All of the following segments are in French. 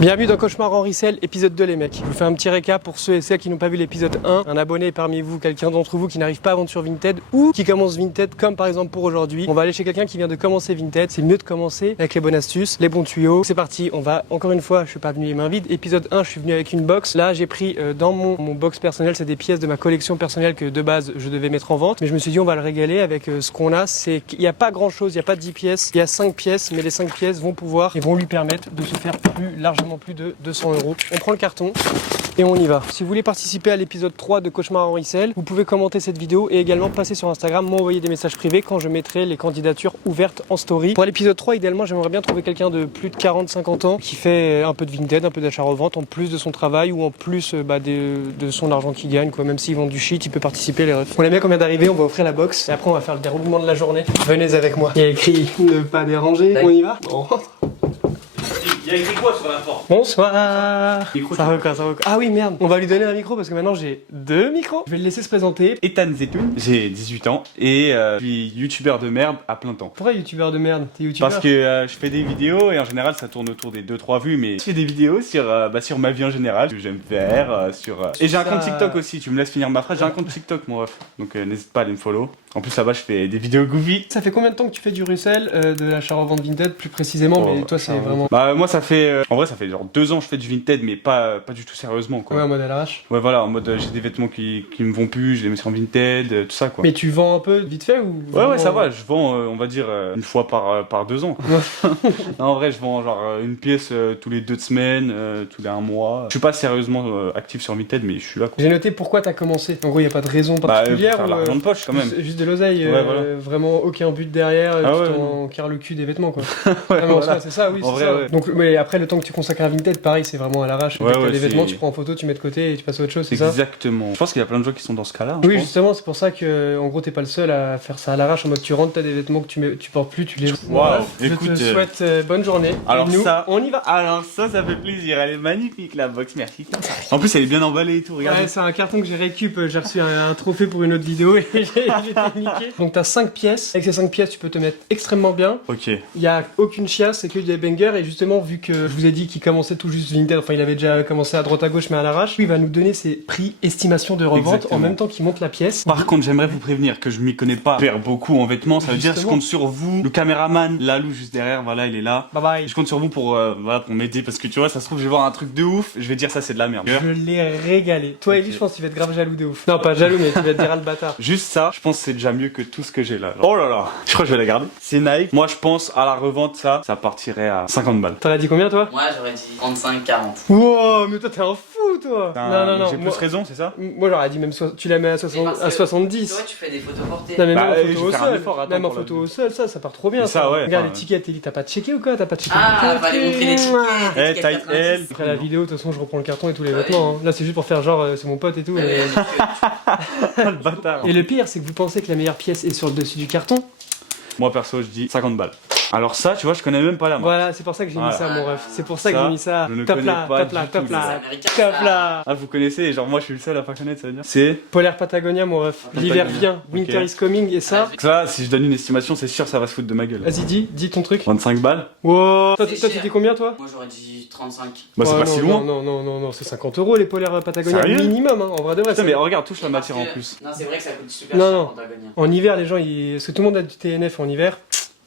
Bienvenue dans Cauchemar en Resell, épisode 2 les mecs. Je vous fais un petit récap pour ceux et celles qui n'ont pas vu l'épisode 1. Un abonné parmi vous, quelqu'un d'entre vous qui n'arrive pas à vendre sur Vinted ou qui commence Vinted comme par exemple pour aujourd'hui. On va aller chez quelqu'un qui vient de commencer Vinted. C'est mieux de commencer avec les bonnes astuces, les bons tuyaux. C'est parti, on va encore une fois, je suis pas venu les mains vides. Épisode 1, je suis venu avec une box. Là j'ai pris dans mon box personnel, c'est des pièces de ma collection personnelle que de base je devais mettre en vente. Mais je me suis dit on va le régaler avec ce qu'on a. C'est qu'il n'y a pas grand chose, il n'y a pas 10 pièces, il y a 5 pièces. Mais les 5 pièces vont pouvoir et vont lui permettre de se faire largement plus de 200 €. On prend le carton et on y va. Si vous voulez participer à l'épisode 3 de Cauchemar en Resell, vous pouvez commenter cette vidéo et également passer sur Instagram, m'envoyer des messages privés quand je mettrai les candidatures ouvertes en story. Pour l'épisode 3, idéalement, j'aimerais bien trouver quelqu'un de plus de 40-50 ans qui fait un peu de Vinted, un peu d'achat-revente en plus de son travail ou en plus de son argent qu'il gagne, quoi. Même s'il vend du shit, il peut participer, les refs. On est bien qu'on vient d'arriver, on va offrir la box et après on va faire le déroulement de la journée. Venez avec moi. Il y a écrit ne pas déranger. On y va? On rentre. Il y a écrit quoi sur la porte? Bonsoir. Micro, ça va quoi, ça va quoi? Ah oui merde, on va lui donner un micro parce que maintenant j'ai 2 micros. Je vais le laisser se présenter. Ethan Zetoun, j'ai 18 ans et je suis youtubeur de merde à plein temps. Pourquoi youtubeur de merde? T'es youtubeur? Parce que je fais des vidéos et en général ça tourne autour des 2-3 vues, mais je fais des vidéos sur ma vie en général, ce que j'aime faire, et j'ai un compte TikTok aussi, tu me laisses finir ma phrase, j'ai un compte TikTok mon ref, donc n'hésite pas à aller me follow. En plus là-bas je fais des vidéos goofy. Ça fait combien de temps que tu fais du resell, de l'achat-revente Vinted plus précisément, mais toi c'est vraiment... Bah moi ça fait, en vrai ça fait genre 2 ans que je fais du Vinted mais pas du tout sérieusement quoi. Ouais, en mode à l'arrache. Ouais voilà, en mode j'ai des vêtements qui me vont plus, je les mets sur Vinted, tout ça quoi. Mais tu vends un peu vite fait ou... Ouais ça va, je vends on va dire une fois par 2 ans. Non, en vrai je vends genre une pièce tous les 2 semaines, tous les 1 mois. Je suis pas sérieusement actif sur Vinted mais je suis là quoi. J'ai noté pourquoi t'as commencé. En gros il n'y a pas de raison particulière. Pour faire l'argent de poche quand même. Juste de l'oseille, ouais, voilà. Vraiment aucun but derrière, Ah tu ouais, t'en carres le cul des vêtements quoi. Ouais, Ah, mais en voilà. soi, c'est ça, oui, En c'est vrai, ça. ouais. Donc, mais après, le temps que tu consacres à Vinted, pareil, c'est vraiment à l'arrache. Ouais, Dès que t'as ouais, des c'est- vêtements, tu prends en photo, tu mets de côté et tu passes à autre chose, c'est ça? Exactement. Je pense qu'il y a plein de gens qui sont dans ce cas-là. je Oui, pense. justement, c'est pour ça que, en gros, t'es pas le seul à faire ça à l'arrache. En mode, tu rentres, t'as des vêtements que tu portes plus, tu les. Waouh, Je écoute, te souhaite bonne journée. alors Et nous, ça- on y va. Alors ça fait plaisir, elle est magnifique la box, merci. En plus elle est bien emballée et tout, regardez. Ouais, c'est un carton que j'ai récup. J'ai reçu un trophée pour une autre vidéo et j'ai été niqué. Donc, t'as 5 pièces. Avec ces 5 pièces, tu peux te mettre extrêmement bien. Ok. Il y a aucune chiasse, c'est que des bangers. Et justement, vu que je vous ai dit qu'il commençait tout juste Vinted, enfin, il avait déjà commencé à droite à gauche, mais à l'arrache, il va nous donner ses prix, estimation de revente Exactement. en même temps qu'il monte la pièce. Par contre, j'aimerais vous prévenir que je m'y connais pas faire beaucoup en vêtements, ça veut dire que je Justement. compte sur vous, le caméraman, Lalou juste derrière, voilà, il est là. Bye bye. Je compte sur vous pour m'aider parce que tu vois, ça se trouve, je vais voir un truc de ouf, je vais dire ça c'est de la merde. Je l'ai régalé. Toi, Ellie, je pense qu'il va être grave jaloux de ouf. Non, pas jaloux, mais tu vas te dire ah, le bâtard. Juste ça, je pense que c'est déjà mieux que tout ce que j'ai là. Oh là là, je crois que je vais la garder. C'est Nike. Moi, je pense à la revente, ça partirait à 50 balles. T'en as dit combien, toi? Moi j'aurais dit 35-40. Wow, mais toi, t'es un fou, toi. Non. J'ai plus Moi, raison, c'est ça? moi, j'aurais dit même tu la mets à, Mais parce que 70. Toi tu fais des photos portées. Non, mais Bah, même en je photo vais au faire un sol. effort, attends, Même en pour la photo vidéo. au sol, ça part trop bien. Mais ça, ouais, Regarde enfin, l'étiquette, Ellie, t'as pas checké ou quoi? T'as pas checké? Ah, fallait montrer l'étiquette. Eh, étiquette taille 90. L. Après la vidéo, de toute façon, je reprends le carton et tous les Ah oui. vêtements. Hein. Là, c'est juste pour faire genre, c'est mon pote et tout. Et... Le bâtard. et le pire, c'est que vous pensez que la meilleure pièce est sur le dessus du carton. Moi, perso, je dis 50 balles. Alors ça, tu vois, je connais même pas la marque. Voilà, c'est pour ça que j'ai mis Voilà. ça, mon ref. C'est pour ça que Ça, j'ai mis ça. je ne Top connais là, pas top là, du top tout. là, C'est américain, top ça. là. Ah, vous connaissez, et genre moi, je suis le seul à pas connaître, ça veut dire. C'est Polaire Patagonia, mon ref. L'hiver vient, winter Ok. is coming, et ça. ça, si je donne une estimation, c'est sûr, ça va se foutre de ma gueule. Vas-y, dis ton truc. 25 balles. Wow. Toi, C'est tu cher. dis combien, toi? Moi j'aurais dit 35. Bah, c'est Oh, pas non, si loin. Non, c'est 50 € les polaires Patagonia Sérieux minimum, hein, en vrai de vrai. Putain, ça- mais regarde, touche la Parce matière en que- plus. Non, c'est vrai que ça coûte super Non, cher non. Patagonia. En hiver, les gens, parce que tout le monde a du TNF en hiver.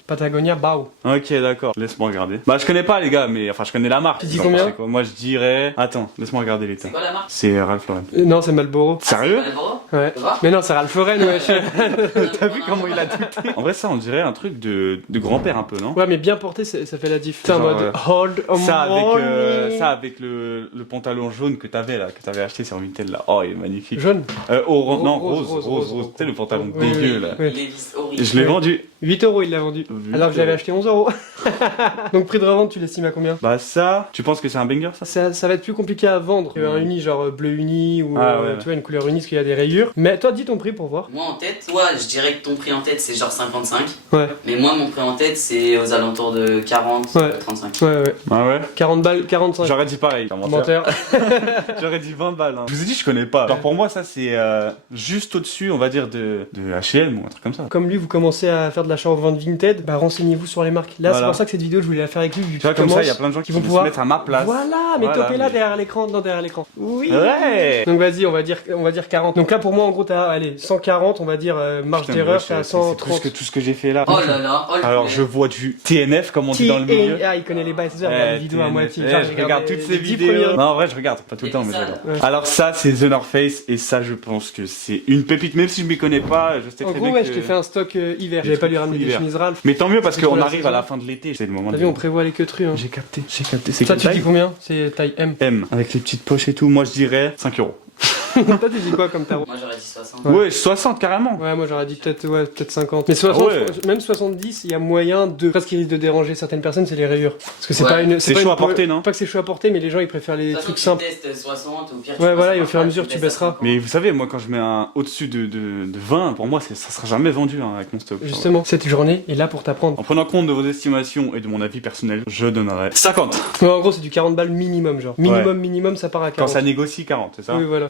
Patagonia, bao. Ok, d'accord. Laisse-moi regarder. Bah, je connais pas les gars, mais enfin, je connais la marque. Tu dis Vous en combien pensez quoi? Moi, je dirais. Attends, laisse-moi regarder les C'est temps. quoi la marque? C'est Ralph Lauren. Non, c'est Marlboro. Sérieux? Marlboro? Ouais. Ça va? Mais non, c'est Ralph Lauren, wesh. T'as vu comment il a douté? En vrai, ça, on dirait un truc de grand-père un peu, non? Ouais, mais bien porté, ça fait la diff. C'est en Genre, mode hold on Ça morning. avec le pantalon jaune que t'avais là, que t'avais acheté sur Vinted là. Oh, il est magnifique. Jaune. Non, Rose, rose. Tu sais, le pantalon Oui, dégueu oui, là. oui. Levi's horrible. Je l'ai vendu. 8 € il l'a vendu. 8 Alors que j'avais €. acheté 11 €. Donc prix de revente, tu l'estimes à combien? Bah, ça, tu penses que c'est un banger ça? Ça va être plus compliqué à vendre qu'un uni genre bleu uni ou Ah, ouais. tu vois une couleur unie parce qu'il y a des rayures. Mais toi dis ton prix pour voir. Moi en tête, toi je dirais que ton prix en tête c'est genre 55. Ouais. Mais moi mon prix en tête c'est aux alentours de 40, Ouais. 35. Ouais. Ah ouais? 40 balles, 45. J'aurais dit pareil. Menteur. J'aurais dit 20 balles. Hein. Je vous ai dit, je connais pas. Genre pour moi, ça c'est juste au-dessus, on va dire, de H&M ou un truc comme ça. Comme lui, vous commencez à faire de d'achat ou vente Vinted, bah renseignez-vous sur les marques. Là, Voilà. c'est pour ça que cette vidéo, je voulais la faire avec lui. Vu Tu vois, qu'il comme ça, il y a commence, plein de gens qui vont vont se pouvoir mettre à ma place. Voilà, mais Voilà, topez-là mais- derrière l'écran, non derrière l'écran. Oui. Ouais. Donc vas-y, on va dire 40. Donc là, pour moi, en gros, t'as, allez, 140, on va dire, marge Putain, d'erreur, mais t'as c'est plus 130. que tout ce que j'ai fait là. Oh là là, oh le Alors punaise. je vois du TNF comme on dit dans le milieu. Ah, il connaît les bails, c'est ça, regarde les vidéos à moitié. Genre, Je regarde toutes ces les 10 vidéos. premières. Non, en vrai, je regarde pas tout le temps, mais je ça, regarde. Ouais. Alors ça, c'est The North Face et ça, je pense que c'est une pépite. Même si je m'y connais pas, je sais En très gros, bien ouais, je que- t'ai fait un stock hiver. Des J'avais pas trucs lui ramener des hiver. chemises Ralph. Mais tant mieux parce C'est pour qu'on la arrive saison. à la fin de l'été. C'est le moment T'as de. vu, on prévoit les queuteries. Hein. J'ai capté. C'est Ça, quelle tu dis taille combien? C'est taille M. M. Avec les petites poches et tout, moi je dirais 5 euros. Toi, tu dis quoi comme tarot? Moi j'aurais dit 60. Ouais, 60 carrément. Ouais, moi j'aurais dit peut-être 50. Mais 60, Ah ouais. même 70, il y a moyen de. Après, ce qui risque de déranger certaines personnes, c'est les rayures. Parce que c'est Ouais. pas une. C'est pas chaud une- à porter, non? Pas que c'est chaud à porter, mais les gens ils préfèrent les De toute façon, trucs tu simples. testes 60 ou pire. tu Ouais, passes voilà, et par au fur et à là, mesure, tu testes à baisseras. 50. Mais vous savez, moi quand je mets un au-dessus de 20, pour moi ça sera jamais vendu hein, avec mon stock. Justement, cette journée est là pour t'apprendre. En prenant compte de vos estimations et de mon avis personnel, je donnerais 50. Ouais, en gros, c'est du 40 balles minimum, genre. Minimum, ça part à 40. Quand ça négocie 40, c'est ça? Oui, voilà.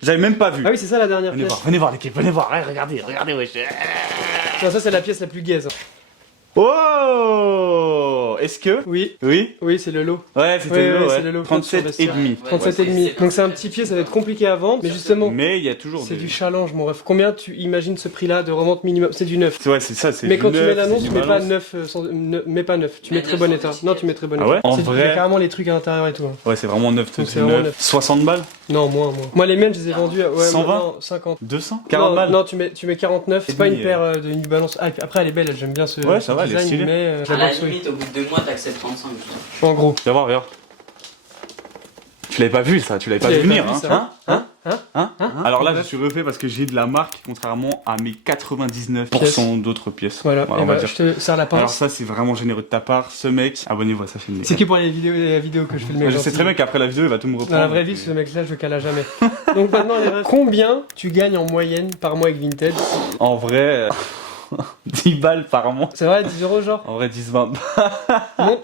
J'avais même pas vu. Ah oui, c'est ça la dernière pièce. Venez voir l'équipe, venez voir, regardez, wesh. Non, ça, c'est la pièce la plus gaze. Oh! Est-ce que? Oui, Oui? oui, c'est le lot. Ouais, c'était Ouais, le lot, ouais, ouais. c'est le lot. 37 et demi. Ouais, 37 ouais, et demi. c'est- Donc c'est un petit pied, ça va être compliqué à vendre. Mais justement, Mais il y a toujours c'est des... du challenge, mon ref. Combien tu imagines ce prix-là de revente minimum? C'est du neuf. Ouais, c'est ça, c'est Mais du quand tu neuf, mets l'annonce, c'est tu du mets pas balance. neuf, mets pas neuf. Tu Mais mets très 9 bon sans état. étiquette. Non, tu mets très bon Ah état. ouais? En Il y a vrai- carrément les trucs à l'intérieur et tout. hein. Ouais, c'est vraiment neuf, Donc c'est c'est vraiment neuf. neuf. 60 balles? Non, moins. Moi, les miennes, je les ai vendues à 120? non, 50. 200? 40 non, balles? non, tu mets 49. C'est pas une demi, paire de New Balance. Ah, après, elle est belle, j'aime bien ce Ouais, ce ça va, elle est design, stylée. mais À la la boxe, oui. limite, au bout de 2 mois, t'acceptes 35. putain. En gros. Viens voir, regarde. Tu l'avais pas vu ça, tu l'avais pas Tu vu l'avais venir, pas vu, hein? ça. Hein? Alors là, je bref. suis refait parce que j'ai de la marque, contrairement à mes 99% d'autres pièces. Voilà, on et va bah, dire. je te sers la Alors pince. ça, c'est vraiment généreux de ta part. Ce mec, abonnez-vous à sa chaîne. C'est que pour la vidéo que je fais le mec. Je sais gentil. très bien qu'après la vidéo, il va tout me Dans reprendre. la vraie vie, ce mec-là, je le cale à jamais. Donc maintenant, les refs, combien tu gagnes en moyenne par mois avec Vinted? En vrai, 10 balles par mois. C'est vrai, 10 euros genre? En vrai, 10-20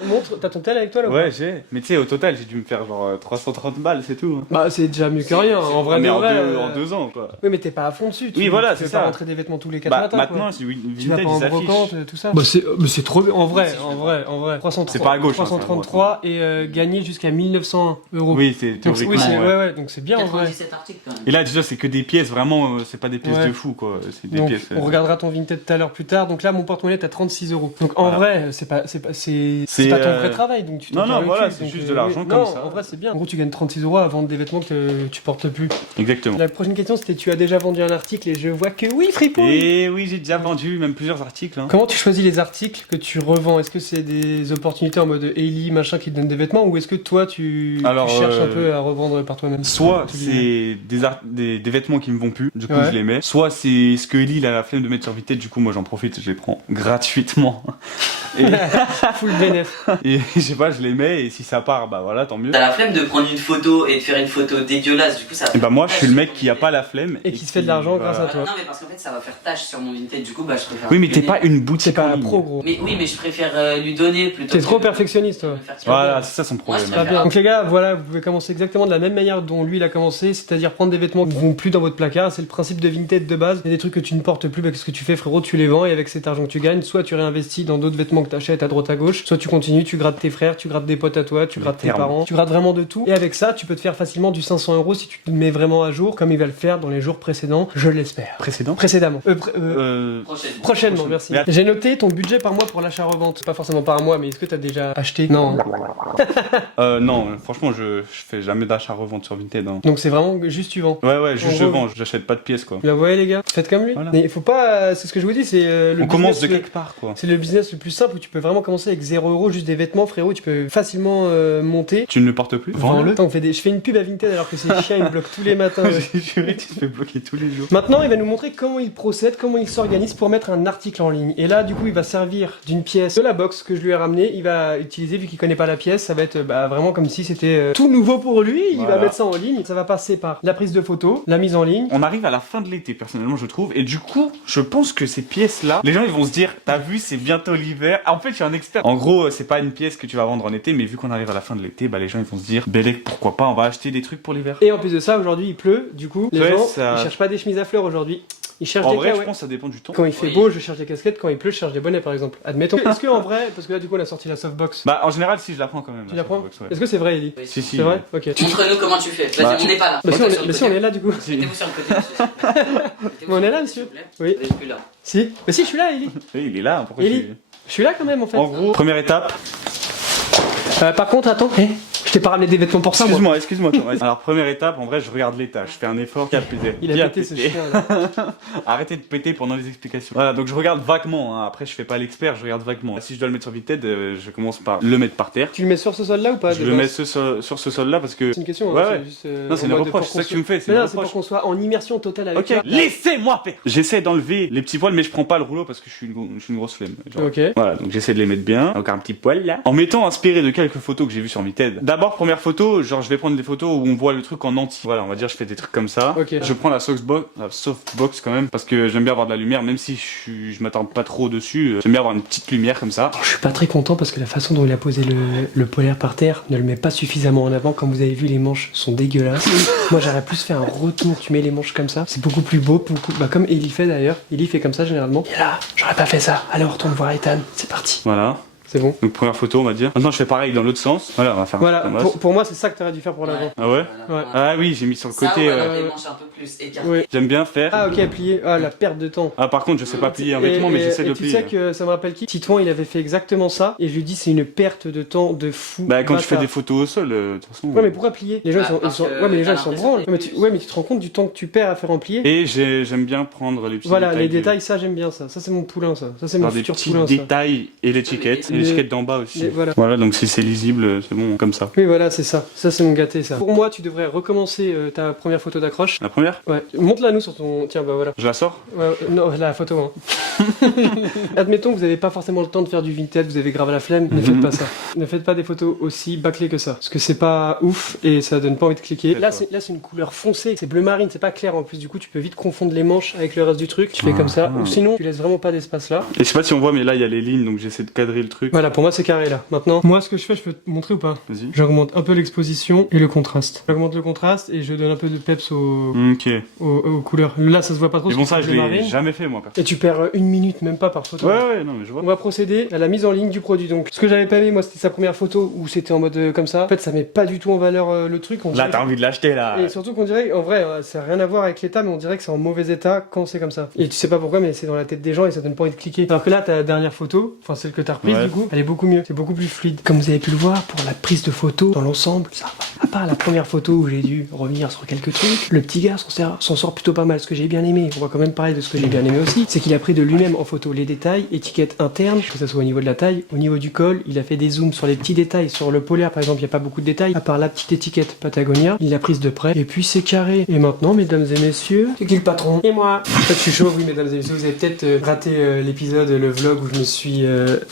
Montre, t'as ton tel avec toi là ou Ouais, j'ai. Mais tu sais, au total, j'ai dû me faire genre 330 balles, c'est tout. hein. pas Bah, c'est déjà mieux que rien, en vrai. mais de en, vrai, deux, en 2 ans, quoi. Oui, mais t'es pas à fond dessus. Oui, voilà, tu c'est fais pas ça. rentrer des vêtements tous les 4 Bah, matins. maintenant, quoi. c'est Tu vas Vinted, pas en ils affichent. brocante, tout ça. Bah, c'est trop bien. En vrai. 333. C'est pas à gauche, hein, 333 et gagner jusqu'à 1901 euros. Oui, c'est Donc, oui, théoriquement. c'est, ouais. ouais, donc c'est bien en vrai. 97 articles quand même. Et là, déjà, c'est que des pièces, vraiment, c'est pas des pièces Ouais. de fou, quoi. C'est des Donc, pièces. on regardera ton Vinted tout à l'heure plus tard. Donc là, mon porte-monnaie est à 36 euros. Donc en Voilà. vrai, c'est pas ton vrai travail. Donc tu te non, tires non, le voilà, cul, c'est donc, juste de l'argent comme non, ça. en vrai, c'est bien. En gros, tu gagnes 36 euros à vendre des vêtements que tu portes plus. Exactement. La prochaine question, c'était tu as déjà vendu un article et je vois que oui, fripouille. Et oui, j'ai déjà vendu même plusieurs articles. hein. Comment tu choisis les articles que tu revends? Est-ce que c'est des opportunités en mode Ellie, machin, qui te donnent des vêtements, ou est-ce que toi, tu Alors, cherches un peu à revendre par toi-même? Soit Tu c'est des vêtements qui me vont plus, du coup Ouais. je les mets. Soit c'est ce que Ellie il a la flemme de mettre sur Vinted, du coup moi j'en profite, je les prends gratuitement. Et, Full bénéf. et je sais pas, je les mets et si ça part, bah voilà, tant mieux. T'as la flemme de prendre une photo et de faire une photo dégueulasse, du coup ça va Et faire bah moi je suis le mec tache qui a sur pas mon la flemme Et qui se fait de l'argent grâce à toi. Non mais parce qu'en fait ça va faire tâche sur mon Vinted, du coup bah je préfère. Oui mais lui t'es donner. pas une boutique C'est pas en un ligne. pro, gros. Mais oui mais je préfère lui donner plutôt. T'es que trop de perfectionniste, toi. me faire tuer. Voilà, c'est ça son problème. Moi, je Pas préfère- bien. Donc les gars, voilà, vous pouvez commencer exactement de la même manière dont lui il a commencé, c'est-à-dire prendre des vêtements qui vont plus dans votre placard. C'est le principe de Vinted de base. Il y a des trucs que tu ne portes plus, bah, qu'est-ce que tu fais, frérot? Tu les vends et avec cet argent que tu gagnes, soit tu réinvestis dans d'autres vêtements que tu achètes à droite à gauche, soit tu continues, tu grattes tes frères, tu grattes des potes à toi, tu grattes tes termes. parents, tu grattes vraiment de tout. Et avec ça, tu peux te faire facilement du 500 euros si tu te mets vraiment à jour, comme il va le faire dans les jours précédents, je l'espère. Précédent Précédemment. Prochaine. Prochainement, merci. Mais- J'ai noté ton budget par mois pour l'achat-revente. Pas forcément par mois, mais est-ce que t'as déjà acheté? Non. Non, franchement je fais jamais d'achat-revente sur Vinted. hein. Donc c'est vraiment juste tu vends. Ouais, juste je gros- vends, j'achète pas de pièces quoi. Vous la voyez les gars? Faites comme lui. Voilà. Mais il faut pas. C'est ce que je vous dis, c'est le On commence de business quelque part quoi. C'est le business le plus simple où tu peux vraiment commencer avec 0 euros, juste des vêtements, frérot. Tu peux facilement monter. Tu ne le portes plus? Vends-le. Attends, je fais une pub à Vinted alors que c'est chiant, il me bloque tous les matins. ouais. J'ai juré, tu te fais bloquer tous les jours. Maintenant, il va nous montrer comment il procède, comment il s'organise pour mettre un article en ligne. Et là, du coup, il va servir d'une pièce de la box que je lui ai ramenée. Il va utiliser, vu qu'il connaît pas la pièce, ça va être vraiment comme si c'était tout nouveau pour lui. Il Voilà. va mettre ça en ligne. Ça va passer par la prise de photos, la mise en ligne. On arrive à la fin de l'été, personnellement, je trouve. Et du coup, je pense que ces pièces-là, les gens, ils vont se dire, t'as vu, c'est bientôt l'hiver. En fait, je suis un expert. En gros, c'est pas une pièce que tu vas vendre en été, mais vu qu'on arrive à la fin de l'été, bah, les gens, ils vont se dire, Bellec, pourquoi pas, on va acheter des trucs pour l'hiver. Et en plus de ça, aujourd'hui, il pleut. Du coup, les Ouais, gens, ça- ils cherchent pas des chemises à fleurs aujourd'hui. Il cherche En des vrai, cas, je ouais. pense que ça dépend du temps. Quand il fait Oui. beau, je cherche des casquettes. Quand il pleut, je cherche des bonnets, par exemple. Admettons. Est-ce que en vrai, parce que là, du coup, on a sorti la softbox. Bah, en général, si je la prends quand même. Tu la prends softbox, ouais. Est-ce que c'est vrai, Ellie Oui. Si, si. C'est vrai Ok. Montre-nous comment tu fais. Vas-y, Bah, on n'est pas là. Mais si, Mettez-vous sur le on côté. est là, du coup. Mettez-vous sur le côté, monsieur. Mettez-vous Mais on sur est le là, côté, monsieur. s'il vous plaît. Oui. Vous êtes plus là. Si. Mais si, je suis là, Ellie. Oui, il est là. Pourquoi Ellie. tu... Je suis là quand même, en fait. En gros, première étape. Par contre, attends. Je t'ai pas ramené des vêtements pour ça, moi. Excuse-moi. Thomas. Alors, première étape, en vrai, je regarde l'état. Je fais un effort. Il a pété ce chien, là. Arrêtez de péter pendant les explications. Voilà, donc je regarde vaguement. Hein. Après, je fais pas l'expert, je regarde vaguement. Si je dois le mettre sur Vinted, je commence par le mettre par terre. Tu le mets sur ce sol-là ou pas Je de le base mets sur ce sol-là parce que. C'est une question, Ouais, hein, ouais. c'est juste, Non, c'est en une mode reproche, pour c'est ça que tu me fais. C'est Mais une non, c'est pour reproche. qu'on soit en immersion totale avec Ok, toi. laissez-moi faire. J'essaie d'enlever les petits poils, mais je prends pas le rouleau parce que je suis une grosse flemme. Genre. Ok. Voilà, donc j'essaie de les mettre bien. Encore un petit poil là. En m'étant inspiré de quelques photos que j'ai vues sur Vinted. D'abord, première photo, genre je vais prendre des photos où on voit le truc en entier. Voilà, on va dire je fais des trucs comme ça. Ok. Je prends la softbox quand même parce que j'aime bien avoir de la lumière, même si je m'attends pas trop dessus. J'aime bien avoir une petite lumière comme ça. Je suis pas très content parce que la façon dont il a posé le polaire par terre ne le met pas suffisamment en avant. Comme vous avez vu, les manches sont dégueulasses. Moi, j'aurais plus fait un retour. Tu mets les manches comme ça. C'est beaucoup plus beau. Bah, comme Ellie fait d'ailleurs. Ellie fait comme ça généralement. Et là, j'aurais pas fait ça. Allez, on retourne voir Ethan. C'est parti. Voilà. C'est bon. Donc première photo, on va dire. Maintenant, je fais pareil dans l'autre sens. Voilà, on va faire Voilà, un pour moi, c'est ça que t'aurais dû faire pour l'avant. Ah ouais Voilà. Ah oui, j'ai mis sur le Ça, côté. ou alors des manches un peu plus écartées. Oui. J'aime bien faire. Ah, ok, à plier. Ah, la perte de temps. Ah, par contre, je sais pas plier un vêtement, mais j'essaie de le tu plier. sais que ça me rappelle qui Titouan, il avait fait exactement ça. Et je lui dis, c'est une perte de temps de fou. Bah, quand tu fais bâtard. des photos au sol, de toute façon. Ouais, mais pourquoi plier Les gens, Ah, parce que ouais, mais les gens, t'as ils sont l'impression branles. que c'est Ouais, mais tu te rends compte du temps que tu perds à faire en plier Et j'aime bien prendre les petits Voilà, détails. les détails, ça, j'aime bien ça. Ça, c'est mon poulain, ça. Ça, c'est mon Par des futur petits poulain, ça. détails et l'étiquette. Et Les- l'étiquette d'en bas aussi. Voilà. Voilà, donc si c'est lisible, c'est bon, comme ça. Oui, voilà, c'est ça. Ça, c'est mon gâté, ça. Pour moi, tu devrais recommencer ta première photo d'accroche. La première, Ouais. Montre-la nous sur ton. Tiens, bah voilà. je la sors. Ouais, non, la photo, hein. Admettons que vous n'avez pas forcément le temps de faire du Vinted, vous avez grave la flemme, ne faites pas ça. Ne faites pas des photos aussi bâclées que ça. Parce que c'est pas ouf et ça donne pas envie de cliquer. Là, c'est une couleur foncée, c'est bleu marine, c'est pas clair en plus. Du coup, tu peux vite confondre les manches avec le reste du truc. Tu fais comme ça. Ou sinon, tu laisses vraiment pas d'espace là. Et je sais pas si on voit, mais là, il y a les lignes, donc j'essaie de cadrer le truc. Voilà, pour moi, c'est carré là. Maintenant, moi, ce que je fais, je peux te montrer ou pas? Vas-y. J'augmente un peu l'exposition et le contraste. J'augmente le contraste et je donne un peu de peps Ok. Et aux couleurs. Là, ça se voit pas trop. bon, parce ça, que je c'est bleu l'ai marine. jamais fait, moi, perso. Et tu perds une minute, même pas par photo. Ouais, non, mais je vois. On va procéder à la mise en ligne du produit. Donc, ce que j'avais pas aimé, moi, c'était sa première photo où c'était en mode comme ça. En fait, ça met pas du tout en valeur le truc. On Là, dirait- t'as envie de l'acheter, là. Et surtout qu'on dirait, en vrai, ça n'a rien à voir avec l'état, mais on dirait que c'est en mauvais état quand c'est comme ça. Et tu sais pas pourquoi, mais c'est dans la tête des gens et ça donne pas envie de cliquer. Alors que là, ta dernière photo, enfin celle que t'as reprise Ouais. du coup, elle est beaucoup mieux. C'est beaucoup plus fluide. Comme vous avez pu le voir, pour la prise de photo dans l'ensemble, ça va. À part la première photo où j'ai dû revenir sur quelques trucs, le petit gars s'en sort plutôt pas mal. Ce que j'ai bien aimé, on va quand même parler de ce que j'ai bien aimé aussi, c'est qu'il a pris de lui-même en photo les détails, étiquette interne, que ça soit au niveau de la taille, au niveau du col, il a fait des zooms sur les petits détails. Sur le polaire, par exemple, il n'y a pas beaucoup de détails, à part la petite étiquette Patagonia, il l'a prise de près, et puis c'est carré. Et maintenant, mesdames et messieurs, c'est qui le patron? Et moi. En fait, je suis chaud, oui, mesdames et messieurs, vous avez peut-être raté l'épisode, le vlog où je me suis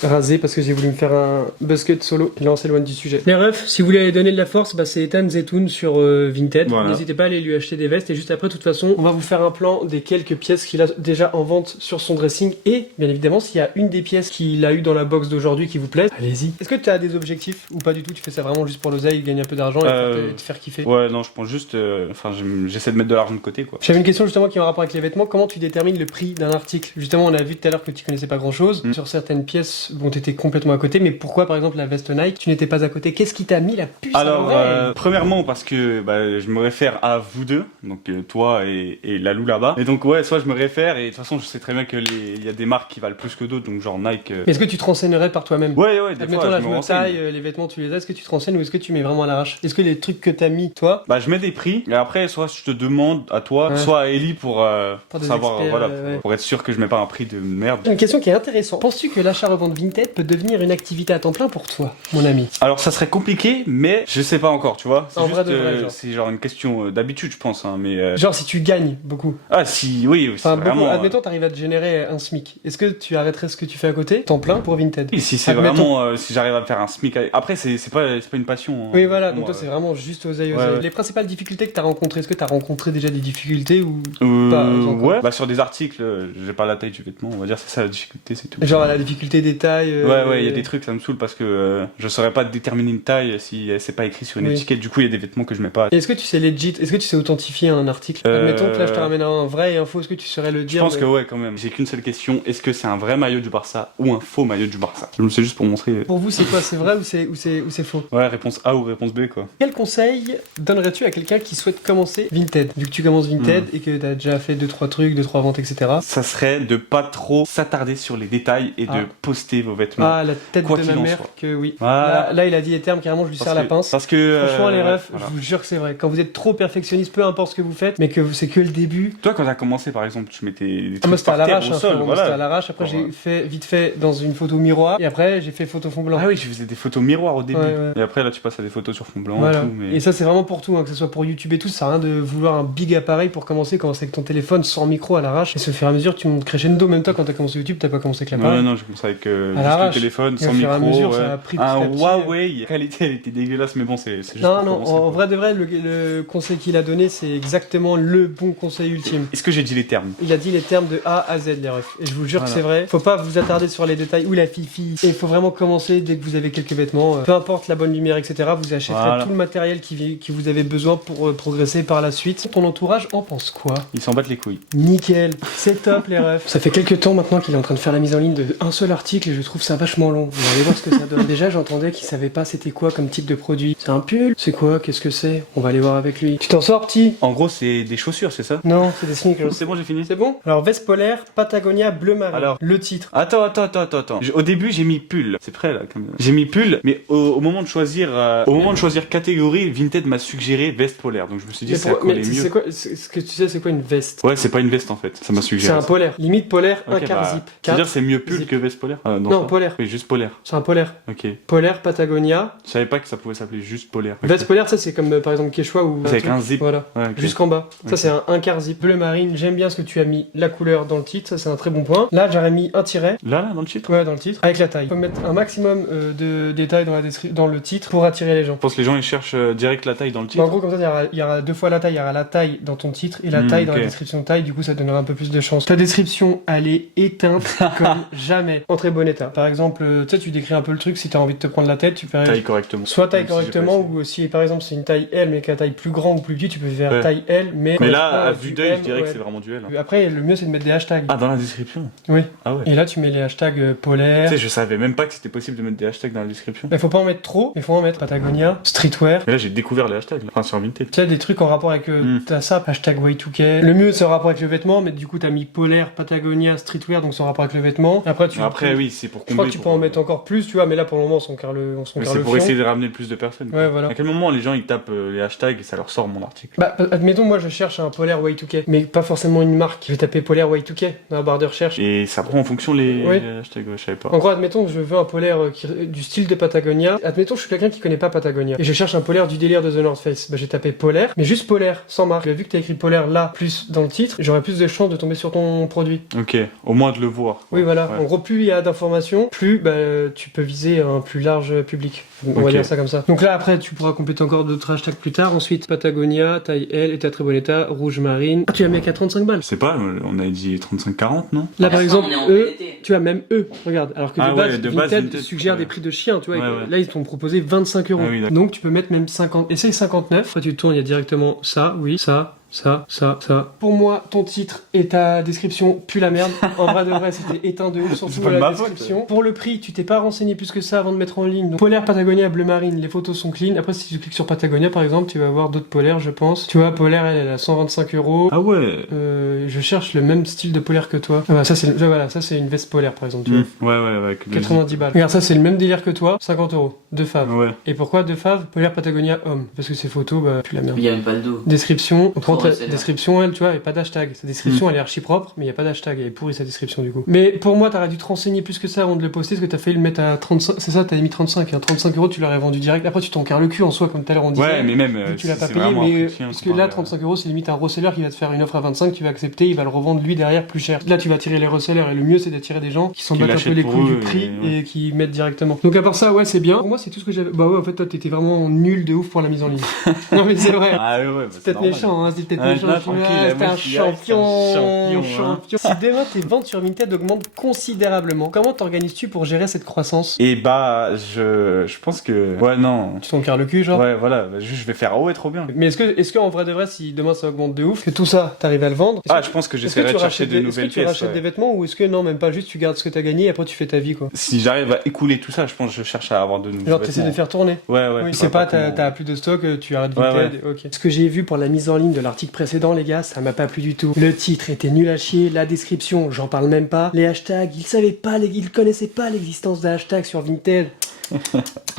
rasé parce que j'ai voulu me faire un buzzcut solo. Là, on s'éloigne du sujet. Les refs, si vous voulez aller donner de la force, bah, c'est Ethan Zetoun sur Vinted. Voilà. N'hésitez pas à aller lui acheter des vestes. Et juste après, de toute façon, on va vous faire un plan des quelques pièces qu'il a déjà en vente sur son dressing. Et bien évidemment, s'il y a une des pièces qu'il a eu dans la box d'aujourd'hui qui vous plaît, allez-y. Est-ce que tu as des objectifs ou pas du tout? Tu fais ça vraiment juste pour l'oseille, gagner un peu d'argent et te faire kiffer? Ouais, non, je pense juste. Enfin, j'essaie de mettre de l'argent de côté, quoi. J'avais une question justement qui est en rapport avec les vêtements. Comment tu détermines le prix d'un article? Justement, on a vu tout à l'heure que tu connaissais pas grand chose. Sur certaines pièces, bon, t'étais complètement à côté. Mais pourquoi, par exemple, la veste Nike, tu n'étais pas à côté? Qu'est-ce qui t'a mis la puce à Alors, l'oreille? premièrement, parce que bah, je me réfère à vous deux, donc toi et Lalou là-bas. Et donc, ouais, soit je me réfère, et de toute façon, je sais très bien il y a des marques qui valent plus que d'autres, donc genre Nike. Mais est-ce que tu te renseignerais par toi-même? Ouais, des Admettons, fois, là, je je me me renseigne. taille, les vêtements, tu les as. Est-ce que tu te renseignes ou est-ce que tu mets vraiment à l'arrache? Est-ce que les trucs que t'as mis, toi, Bah, je mets des prix, et après, soit je te demande à toi, Ouais. soit à Ellie pour Pour des savoir, experts, voilà, ouais. pour être sûr que je mets pas un prix de merde. une question qui est intéressante. Penses-tu que l'achat-revente Vinted peut devenir une activité à temps plein pour toi, mon ami? Alors, ça serait compliqué, mais je sais pas encore, tu vois. C'est En juste, vrai de vrai, genre. c'est genre une question d'habitude, je pense, hein, mais. Genre si tu gagnes beaucoup. Ah, si, oui, c'est Enfin, beaucoup, vraiment. admettons, t'arrives à te générer un SMIC. Est-ce que tu arrêterais ce que tu fais à côté, temps plein, pour Vinted? Oui, si c'est Admettons. vraiment, si j'arrive à me faire un SMIC. Après, c'est pas une passion. hein, Oui, voilà, pour donc moi. toi, c'est vraiment juste oseille. Ouais, ouais. Les principales difficultés que t'as rencontrées, est-ce que t'as rencontré déjà des difficultés ou Euh, pas encore? ouais, bah sur des articles, j'ai pas la taille du vêtement, on va dire, c'est ça la difficulté, c'est tout. Genre la difficulté des tailles Ouais, il y a des trucs, ça me saoule parce que je saurais pas déterminer une taille si c'est pas écrit sur une Oui. étiquette du coup, il y a des vêtements que je mets pas. Et est-ce que tu sais legit, est-ce que tu sais authentifier un article? Admettons que là je te ramène un vrai info, est-ce que tu saurais le Je dire? pense que ouais, quand même. J'ai qu'une seule question, est-ce que c'est un vrai maillot du Barça ou un faux maillot du Barça? Je me sais juste pour montrer. Pour vous, c'est quoi? C'est vrai ou c'est faux? Ouais, réponse A ou réponse B, quoi. Quel conseil donnerais-tu à quelqu'un qui souhaite commencer Vinted? Vu que tu commences Vinted et que t'as déjà fait 2-3 trucs, 2-3 ventes, etc. Ça serait de pas trop s'attarder sur les détails et de Ah. poster vos vêtements. Ah, la tête Quoi de qu'il ma en mère, soit. que oui. Voilà. Là, il a dit les termes, carrément, je lui serre la pince. Parce que Franchement, les refs, voilà. je vous jure que c'est vrai. Quand vous êtes trop perfectionniste, peu importe ce que vous faites, mais que c'est que le début. Toi, quand t'as commencé, par exemple, tu mettais des Ah, trucs moi, c'était à par terre, l'arrache, au hein, sol, frérot, moi, c'était à voilà. l'arrache. Après, Bon, j'ai fait vite fait dans une photo miroir, et après, j'ai fait photo fond blanc. Ah oui, je faisais des photos miroirs au début. Ouais, ouais. Et après, là, tu passes à des photos sur fond blanc Voilà. et tout. Mais... Et ça, c'est vraiment pour tout, hein, que ce soit pour YouTube et tout. Ça sert à rien de vouloir un big appareil pour commencer avec ton téléphone sans micro à l'arrache. Et se faire à mesure, tu montes crescendo. Même toi, quand t'as commencé YouTube, t'as pas commencé avec l'appareil. Non, je commençais avec juste l'arrache. le téléphone, Et sans au fur et à micro. mesure, ouais. ça a pris petit Un à petit. Huawei, la qualité, elle était dégueulasse, mais bon, c'est juste Non, pour non, commencer, en quoi. vrai de vrai, le conseil qu'il a donné, c'est exactement le bon conseil ultime. Est-ce que j'ai dit les termes? Il a dit les termes de A à Z, les refs. Et je vous jure Voilà. que c'est vrai. Faut pas vous attarder sur les détails ou la fifi. Et il faut vraiment commencer dès que vous avez quelques vêtements. Peu importe la bonne lumière, etc. Vous achèterez Voilà. tout le matériel qui vous avez besoin pour progresser par la suite. Ton entourage en pense quoi? Ils s'en battent les couilles. Nickel, c'est top les refs. Ça fait quelques temps maintenant qu'il est en train de faire la mise en ligne de un seul article et je trouve ça vachement long. On va aller voir ce que ça donne. Déjà j'entendais qu'il savait pas c'était quoi comme type de produit. C'est un pull? C'est quoi? Qu'est-ce que c'est? On va aller voir avec lui. Tu t'en sors petit? En gros, c'est des chaussures, c'est ça? Non, c'est des sneakers. C'est bon, j'ai fini. C'est bon? Alors veste polaire, Patagonia bleu marin. Alors. Le titre. Attends. Au début, j'ai mis pull. C'est prêt là, quand même. J'ai mis pull, mais au moment de choisir, catégorie, Vinted m'a suggéré veste polaire. Donc je me suis dit, ça collait mieux. c'est quoi, ce que tu sais, c'est quoi une veste? Ouais, c'est pas une veste en fait. Ça m'a C'est suggéré. un polaire. Limite polaire, un Ok, quart bah, zip. c'est-à-dire 4. c'est mieux pull zip. que veste polaire? Non, polaire. Oui, juste polaire. C'est un polaire. Ok. Polaire, Patagonia. Je savais pas que ça pouvait s'appeler juste polaire. Ok. Veste polaire, ça c'est comme par exemple Quechua ou. C'est avec truc. un zip. Voilà. Ouais, ok. Jusqu'en bas. Ça Ok. c'est un quart zip. Bleu marine, j'aime bien ce que tu as mis la couleur dans le titre, ça c'est un très bon point. Là j'aurais mis un tiret. Là, dans le titre. Ouais, dans le titre. Avec la taille. Il faut mettre un maximum de détails dans le titre pour attirer les gens. Je pense que les gens ils cherchent direct la taille dans le Bah, titre. en gros, comme ça, il y aura deux fois la taille. Il y aura la taille dans ton titre et la taille dans la description de taille. Du coup, ça donnera un peu plus de chance. Ta description, elle est éteinte comme jamais. En très bon état. Par exemple, tu sais, tu décris un peu le truc. Si t'as envie de te prendre la tête, tu peux. Taille correctement. Soit taille Même si j'ai pas correctement, essayé. ou si par exemple c'est une taille L mais qu'à taille plus grande ou plus petite, tu peux faire Ouais. taille L mais. Mais là, à du vue d'œil, je M, dirais que ouais. c'est vraiment du L. Après, le mieux c'est de mettre des hashtags. Ah, dans la description? Oui. Ah ouais. Et là, tu mets les hashtags Tu polaire. sais, je savais même pas que c'était possible de mettre des hashtags dans la description. Mais faut pas en mettre trop, mais faut en mettre Patagonia, streetwear. Mais là, j'ai découvert les hashtags, là. Enfin, sur Vinted. Tu as des trucs en rapport avec t'as ça, hashtag Y2K. Le mieux c'est en rapport avec le vêtement, mais du coup t'as mis polaire, Patagonia, streetwear, donc c'est en rapport avec le vêtement. Après, Après, oui, c'est pour je combler. crois que tu peux en mettre encore plus, tu vois, mais là pour le moment on s'en carre le Mais c'est fion. pour essayer de ramener le plus de personnes. Ouais, voilà. À quel moment les gens ils tapent les hashtags et ça leur sort mon article? Bah, admettons, moi je cherche un polaire Y2K, mais pas forcément une marque. Je vais taper polaire Y2K dans la barre de recherche. Et ça prend en fonction les Oui. hashtags, ouais, je savais pas. En gros, admettons que je veux un polaire du style de Patagonia. Admettons, je suis quelqu'un qui connaît pas Patagonia. Et je cherche un polaire du délire de The North Face. Bah, j'ai tapé polaire, mais juste polaire, sans marque. Vu que t'as écrit polaire là, plus dans le titre, j'aurais plus de chances de tomber sur ton produit. Ok, au moins de le voir. Oui, voilà. Ouais. En gros, plus il y a d'informations, plus bah, tu peux viser un plus large public. On va Ok. dire ça comme ça. Donc là, après, tu pourras compléter encore d'autres hashtags plus tard. Ensuite, Patagonia, taille L, état très bon état, rouge marine. Ah, tu as mis qu'à 35 balles. Je sais pas, on avait dit 35-40, non? Là, À par la fin, exemple, on est en eux, PLT. tu as même eux, regarde. Alors que Ah de ouais, base, de base, Vinted Vinted, suggère ouais. des prix de chien, tu vois. Ouais, ouais. Là, ils t'ont proposé 25 euros. Ah oui, d'accord. Donc, tu peux mettre même 50. Essaye 59. Après, tu tournes, il y a directement ça, oui, ça. Pour moi, ton titre et ta description pue la merde. En vrai de vrai, c'était éteint de ouf, C'est surtout pas de la ma faute. description. Pour le prix, tu t'es pas renseigné plus que ça avant de mettre en ligne. Donc, polaire Patagonia bleu marine, les photos sont clean. Après, si tu cliques sur Patagonia, par exemple, tu vas avoir d'autres polaires, je pense. Tu vois, polaire, elle a 125 euros. Ah ouais. Je cherche le même style de polaire que toi. Ah bah, ça, c'est une veste polaire, par exemple. Tu vois. Ouais, avec le 90 balles. Regarde, ça, c'est le même délire que toi. 50 euros. De zip. Fave. Ouais. Et pourquoi de Fave? Polaire Patagonia homme. Parce que ces photos, bah, pue la merde. Il y a même pas le dos. Description, on prend ta c'est là. description, elle, tu vois, et pas d'hashtag. Sa description, elle est archi propre, mais il n'y a pas d'hashtag. Elle est pourrie, sa description, du coup. Mais pour moi, t'aurais dû te renseigner plus que ça avant de le poster, parce que t'as failli le mettre à 35. C'est ça, t'avais mis 35. Hein. 35 euros, tu l'aurais vendu direct. Après, tu t'en carres le cul en soi, comme tout à l'heure on disait. Ouais, mais même. Vu que tu l'as si pas c'est payé, vraiment un mais prix de chien, parce c'est que pas là, grave. 35 euros, c'est limite un reseller qui va te faire une offre à 25, tu vas accepter, il va le revendre lui derrière plus cher. Là, tu vas attirer les resellers, et le mieux, c'est d'attirer des gens qui s'en Qui battent un peu l'achètent les pour couilles du eux, prix et ouais. et qui mettent directement. Donc, à part ça, ouais, c'est bien. Pour moi, c'est tout ce que j'avais. Bah ouais, en fait, toi, t'étais vraiment nul de ouf pour la mise en ligne. Non, mais c'est vrai. Ah ouais, bah, C'est c'est peut-être normal. méchant, hein, c'est t'étais Ah, champion. tranquille, Ah, moi, t'es un je suis là, champion. c'est un champion, hein. Si demain tes ventes sur Vinted augmentent considérablement, comment t'organises-tu pour gérer cette croissance? Et bah, je pense que... Ouais, non. Tu t'en carres le cul, genre? Ouais, voilà, bah, juste, je vais faire, oh, ouais, trop bien. Mais est-ce que en vrai de vrai, si demain ça augmente de ouf, que tout ça, t'arrives à le vendre? Ah, je pense que j'essaierai de chercher de Est-ce nouvelles que tu pièces. rachètes Ouais. des vêtements ou est-ce que non, même pas juste tu gardes ce que t'as gagné et après tu fais ta vie, quoi? Si j'arrive à écouler tout ça, je pense que je cherche à avoir de nouveaux Genre t'essaies de vêtements. faire tourner? Ouais, ouais. Oui, je c'est sais pas, comment- t'as plus de stock, tu arrêtes Ouais, Vinted, ok. Ce que j'ai vu pour la mise en ligne de l'article précédent, les gars, ça m'a pas plu du tout. Le titre était nul à chier, la description, j'en parle même pas. Les hashtags, ils connaissaient pas l'existence d'un hashtag sur Vinted.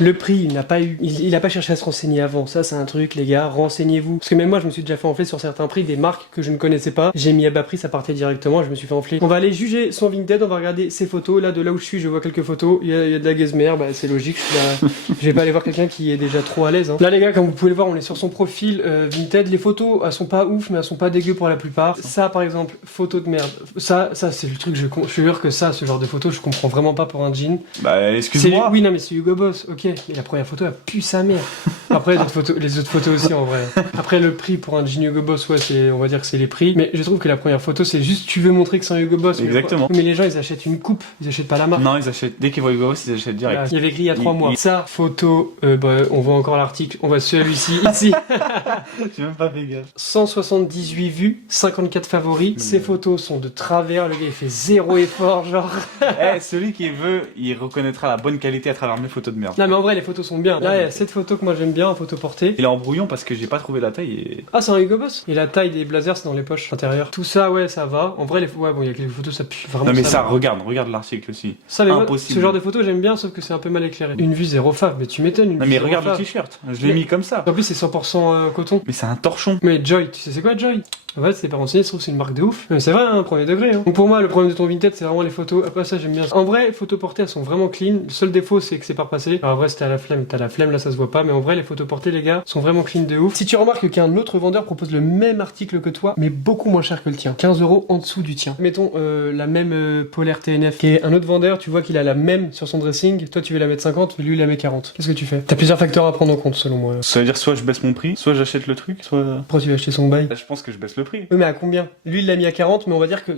Le prix, il a pas cherché à se renseigner avant. Ça, c'est un truc, les gars, renseignez-vous. Parce que même moi, je me suis déjà fait enfler sur certains prix des marques que je ne connaissais pas. J'ai mis à bas prix, ça partait directement, je me suis fait enfler. On va aller juger son Vinted, on va regarder ses photos. Là, de là où je suis, je vois quelques photos. Il y a de la gazmère, bah c'est logique. Je vais pas aller voir quelqu'un qui est déjà trop à l'aise. Hein. Là, les gars, comme vous pouvez le voir, on est sur son profil Vinted. Les photos, elles sont pas ouf, mais elles sont pas dégueu pour la plupart. Ça, par exemple, photo de merde. Ça, c'est le truc. Je suis sûr que ça, ce genre de photos, je comprends vraiment pas pour un jean. Bah, excuse-moi. Oui, non, mais c'est Hugo Boss, ok. Mais la première photo, elle pue sa mère. Après, les autres photos aussi, en vrai. Après, le prix pour un jean Hugo Boss, ouais, on va dire que c'est les prix. Mais je trouve que la première photo, c'est juste, tu veux montrer que c'est un Hugo Boss. Exactement. Mais les gens, ils achètent une coupe, ils achètent pas la marque. Non, ils achètent. Dès qu'ils voient Hugo Boss, ils achètent direct. Il y avait écrit il y a 3 mois. Ça, photo, on voit encore l'article, on voit celui-ci, ici. J'ai même pas fait gaffe. 178 vues, 54 favoris. Ces photos sont de travers, le gars, il fait zéro effort, genre. Celui qui veut, il reconnaîtra la bonne qualité à travers mes photos de merde. Non, mais en vrai, les photos sont bien. Là, il y a cette photo que moi j'aime bien, en photo portée. Il est en brouillon parce que j'ai pas trouvé la taille et... Ah, c'est un Hugo Boss. Et la taille des blazers, c'est dans les poches intérieures. Tout ça, ouais, ça va. En vrai, ouais, bon, il y a quelques photos, ça pue vraiment. Non mais ça ça, va. regarde l'article aussi. Ça, mais moi, impossible. ce genre de photos, j'aime bien, sauf que c'est un peu mal éclairé. Une vue zéro fave, mais tu m'étonnes. Non mais regarde le t-shirt, je l'ai mis comme ça. En plus, c'est 100% coton. Mais c'est un torchon. Mais Joy, tu sais c'est quoi Joy? En fait, c'est pas renseigné, je trouve que c'est une marque de ouf. Mais c'est vrai, hein, premier degré. Hein. Donc pour moi, le problème de ton Vinted, c'est vraiment les photos. Après ça, j'aime bien. En vrai, les photos portées, elles sont vraiment clean. Le seul défaut, c'est que c'est pas repassé. Alors, en vrai, c'était à la flemme. T'as la flemme, là, ça se voit pas. Mais en vrai, les photos portées, les gars, sont vraiment clean de ouf. Si tu remarques qu'un autre vendeur propose le même article que toi, mais beaucoup moins cher que le tien, 15 € en dessous du tien. Mettons la même polaire TNF, qui est un autre vendeur, tu vois qu'il a la même sur son dressing. Toi, tu veux la mettre 50, mais lui, il la met 40. Qu'est-ce que tu fais? T'as plusieurs facteurs à prendre en compte, selon moi. Ça veut dire soit je baisse mon prix, soit j'achète le truc, soit... Pourquoi tu vas acheter son bail? Là, je pense que je baisse le prix. Oui, mais à combien? Lui, il l'a mis à 40, mais on va dire que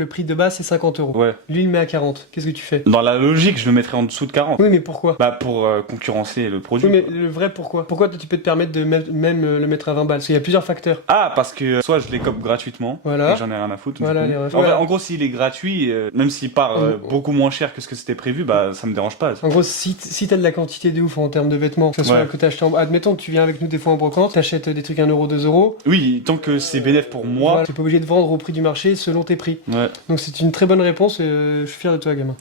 le prix de base, c'est 50 €. Ouais. Lui, il le met à 40. Qu'est-ce que tu fais? Dans la logique, je le mettrais en dessous de 40. Oui, mais pourquoi? Bah pour concurrencer le produit. Oui, mais quoi. le vrai pourquoi? Pourquoi toi, tu peux te permettre de même le mettre à 20 balles? Parce qu'il y a plusieurs facteurs. Ah, parce que soit je les cope gratuitement, Voilà. et j'en ai rien à foutre. Voilà, du coup. les refs. En, vrai, Voilà. en gros, s'il est gratuit, même s'il part beaucoup moins cher que ce que c'était prévu, bah ça me dérange pas. En gros, si t'as de la quantité de ouf en termes de vêtements, que ce soit Ouais. que t'as acheté en... Admettons que tu viens avec nous des fois en brocante, t'achètes des trucs 1 €, 2 €. Oui, tant que c'est bénéf pour moi. Voilà. T'es pas obligé de vendre au prix du marché selon tes prix. Ouais. Donc c'est une très bonne réponse et je suis fier de toi, gamin.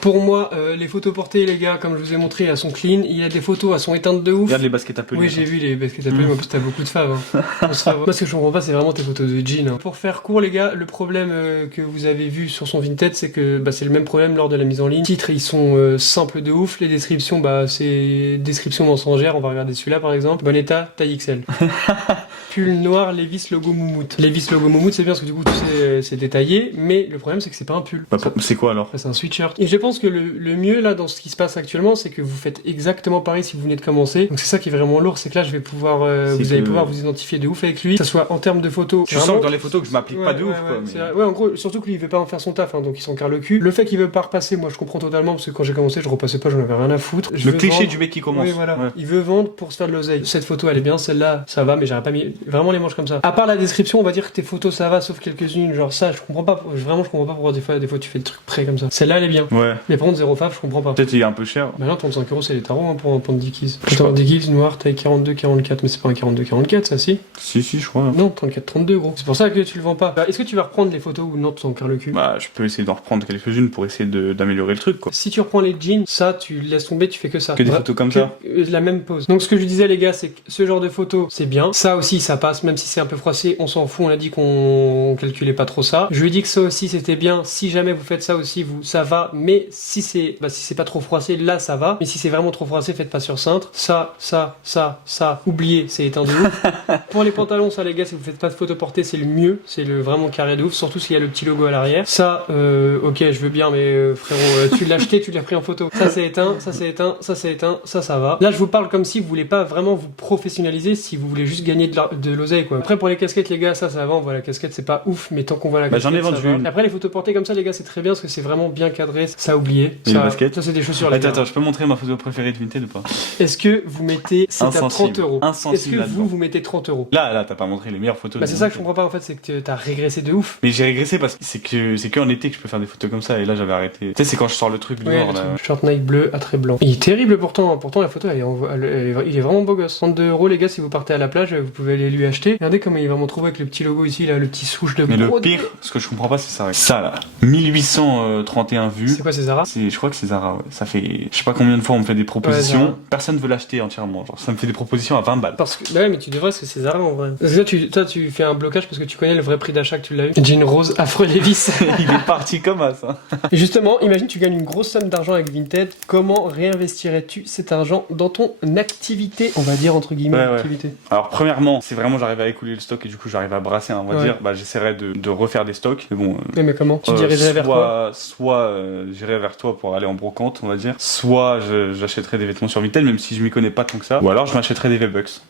Pour moi, les photos portées, les gars, comme je vous ai montré, elles sont clean. Il y a des photos, elles sont éteintes de ouf. Regarde les baskets appelées. Oui, j'ai vu les baskets appelées, mais en plus t'as beaucoup de faves. Hein. Moi, ce que je comprends pas, c'est vraiment tes photos de jean. Hein. Pour faire court, les gars, le problème que vous avez vu sur son Vinted, c'est que c'est le même problème lors de la mise en ligne. Les titres, ils sont simples de ouf. Les descriptions, c'est descriptions mensongères. On va regarder celui-là, par exemple. Bon état, taille XL. Pull noir, Levi's logo moumoute. Levi's logo moumoute, c'est bien parce que du coup, c'est détaillé, mais le problème, c'est que c'est pas un pull. Bah, c'est quoi alors? C'est un sweatshirt. Et je pense que le mieux là dans ce qui se passe actuellement, c'est que vous faites exactement pareil si vous venez de commencer. Donc c'est ça qui est vraiment lourd, c'est que là je vais pouvoir, vous allez pouvoir vous identifier de ouf avec lui, que ce soit en termes de photos. Je sens que dans les photos que je m'applique pas de ouf quoi. c'est Mais... vrai. Ouais, en gros, surtout que lui il veut pas en faire son taf, hein, donc il s'en carre le cul. Le fait qu'il veut pas repasser, moi je comprends totalement parce que quand j'ai commencé, je repassais pas, j'en avais rien à foutre. Je Le veux cliché vendre. du mec qui commence. Oui, voilà. Ouais. Il veut vendre pour se faire de l'oseille. Cette photo elle est bien, celle-là ça va, mais j'aurais pas mis vraiment les manches comme ça. À part la description, on va dire que tes photos ça va, sauf quelques-unes, genre ça, je comprends pas. Vraiment, je comprends pas pourquoi des fois tu fais le truc prêt comme ça. Celle-là elle est bien. Ouais. Mais par contre, zéro fave, je comprends pas. Peut-être il est un peu cher. Bah là, 35 € c'est les tarots hein, pour un Dickies. Attends, Dickies noir, taille 42-44, mais c'est pas un 42-44 ça si? Si, je crois. Non, 34-32 gros. C'est pour ça que tu le vends pas. Bah, est-ce que tu vas reprendre les photos ou non, tu t'en carres le cul? Bah, je peux essayer d'en reprendre quelques-unes pour essayer d'améliorer le truc quoi. Si tu reprends les jeans, ça, tu laisses tomber, tu fais que ça. Que des Ouais, photos comme ça. La même pose. Donc ce que je disais les gars, c'est que ce genre de photos, c'est bien. Ça aussi, ça passe, même si c'est un peu froissé, on s'en fout, on a dit qu'on calculait pas trop ça. Je lui ai dit que ça aussi, c'était bien. Si jamais vous faites ça aussi, ça va. Mais si c'est pas trop froissé, là, ça va. Mais si c'est vraiment trop froissé, faites pas sur cintre. Ça, oubliez, c'est éteint de ouf. Pour les pantalons, ça les gars, si vous faites pas de photo portée, c'est le mieux. C'est le vraiment carré de ouf, surtout s'il y a le petit logo à l'arrière. Ça, ok, je veux bien, mais frérot, tu l'as acheté, tu l'as pris en photo. Ça c'est éteint, ça c'est éteint, ça c'est éteint, ça va. Là, je vous parle comme si vous voulez pas vraiment vous professionnaliser, si vous voulez juste gagner de de l'oseille quoi. Après pour les casquettes les gars, ça va, on voit la casquette c'est pas ouf, mais tant qu'on voit la Bah, casquette j'en ai vendu ça va. une. Après les photos portées comme ça les gars, c'est très bien parce que c'est vraiment bien cadré, ça a oublié. Et les baskets Ça c'est des chaussures les gars. Attends, je peux montrer ma photo préférée de Vinted ou pas? Est-ce que vous mettez, c'est à 30 Insensible. euros. Insensible Est-ce que là-dedans. vous mettez 30 euros? Là, t'as pas montré les meilleures photos. Bah de c'est ça que je Vinted. comprends pas en fait, c'est que t'as régressé de ouf. Mais j'ai régressé parce que c'est que en été que je peux faire des photos comme ça et là j'avais arrêté. Tu sais, c'est quand je sors le truc Ouais, dehors le là. truc, short Nike bleu à trait blanc. Il est terrible pourtant la photo il est vraiment beau gosse. 32 euros les gars, si vous partez à la plage, vous pouvez aller lui acheter. Regardez comment il va m'en trouver avec le petit logo ici là, le petit souche de Mais le gros- pire, ce que je comprends pas, c'est ça. Ça là, 1831 vues. C'est quoi ces Zara? Je crois que c'est Zara, ouais. Ça fait, je sais pas combien de fois on me fait des propositions. Ouais, Zara. Personne veut l'acheter entièrement. Genre, ça me fait des propositions à 20 balles. Parce que, bah ouais, mais tu devrais, parce que c'est Zara en vrai. Parce que toi, tu fais un blocage parce que tu connais le vrai prix d'achat que tu l'as eu. Jean rose, affreux Levis. Il est parti comme ça. Et justement, imagine tu gagnes une grosse somme d'argent avec Vinted. Comment réinvestirais-tu cet argent dans ton activité? On va dire entre guillemets, Ouais, ouais. activité. Alors, premièrement, si vraiment j'arrive à écouler le stock et du coup j'arrive à brasser, on va Ouais. dire, bah j'essaierai de refaire des stocks. Mais bon. Mais comment? Tu dirigerais vers quoi? Soit j'irai vers toi pour aller en brocante, on va dire. Soit j'achèterai des vêtements sur Vinted, même si je m'y connais pas tant que ça. Ou alors je m'achèterai des V-Bucks.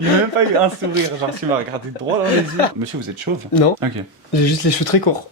Il m'a même pas eu un sourire, genre tu m'as regardé droit dans les yeux. Monsieur, vous êtes chauve? Non, Ok. j'ai juste les cheveux très courts.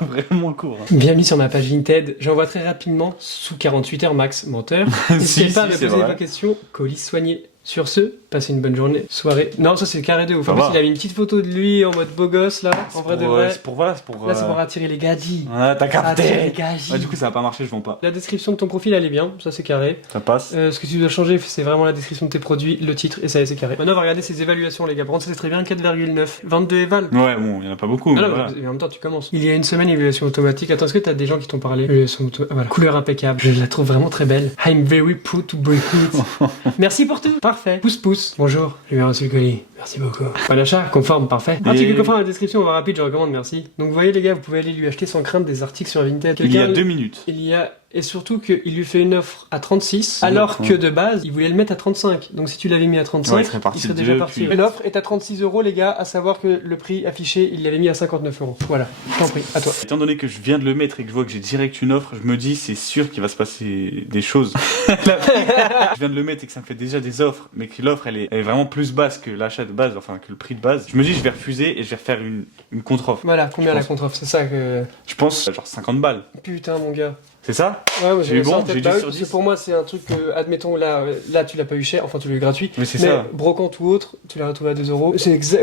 Vraiment court. Hein. Bien mis sur ma page Vinted, j'envoie très rapidement, sous 48 heures max, menteur. N'hésitez Si, pas à si, me c'est poser vrai. vos questions, colis soigné. Sur ce, passez une bonne journée, soirée. Non, ça c'est carré de ouf. Ça En plus, va. il avait une petite photo de lui en mode beau gosse là, en vrai de vrai. C'est pour voilà, c'est pour. Là, c'est pour attirer les gadgets. Ah, t'as Attirer les capté. gadgets. Ouais, du coup, ça va pas marcher, je vends pas. La description de ton profil, elle est bien, ça c'est carré. Ça passe. Ce que tu dois changer, c'est vraiment la description de tes produits, le titre, et ça c'est carré. Maintenant, on va regarder ses évaluations, les gars. Par contre, ça c'est très bien, 4,9. 22 éval. Ouais, bon, il y en a pas beaucoup. Non, Mais non, voilà. mais en même temps, tu commences. Il y a une semaine, évaluation automatique. Attends, est-ce que t'as des gens qui t'ont parlé? Voilà. Couleur impeccable. Je la trouve vraiment très belle. I'm very proud to break it. Merci pour tout. Parfait. Pouce. Bonjour. J'ai bien reçu le colis. Merci beaucoup. Pas d'achat, conforme, parfait. Article conforme à la description, on va rapide, je recommande, merci. Donc, vous voyez, les gars, vous pouvez aller lui acheter sans crainte des articles sur Vinted. Il y a Quelqu'un- 2 minutes. Il y a. Et surtout qu'il lui fait une offre à 36, alors Ouais. que de base, il voulait le mettre à 35. Donc si tu l'avais mis à 35, Ouais, il serait parti déjà depuis. parti. Et l'offre est à 36 euros, les gars, à savoir que le prix affiché, il l'avait mis à 59 euros. Voilà, je t'en prie, à toi. Étant donné que je viens de le mettre et que je vois que j'ai direct une offre, je me dis c'est sûr qu'il va se passer des choses. Je viens de le mettre et que ça me fait déjà des offres, mais que l'offre elle est vraiment plus basse que l'achat de base, enfin que le prix de base. Je me dis je vais refuser et je vais refaire une contre-offre. Voilà, combien Je la pense. contre-offre, c'est ça que. Je pense genre 50 balles. Putain, mon gars. C'est ça? Ouais, moi J'ai eu ça bon, en tête. j'ai Bah 10 oui, sur parce que 10. pour moi, c'est un truc que, admettons, là, tu l'as pas eu cher, enfin, tu l'as eu gratuit. Mais c'est Mais ça. brocante ou autre, tu l'as retrouvé à 2 euros.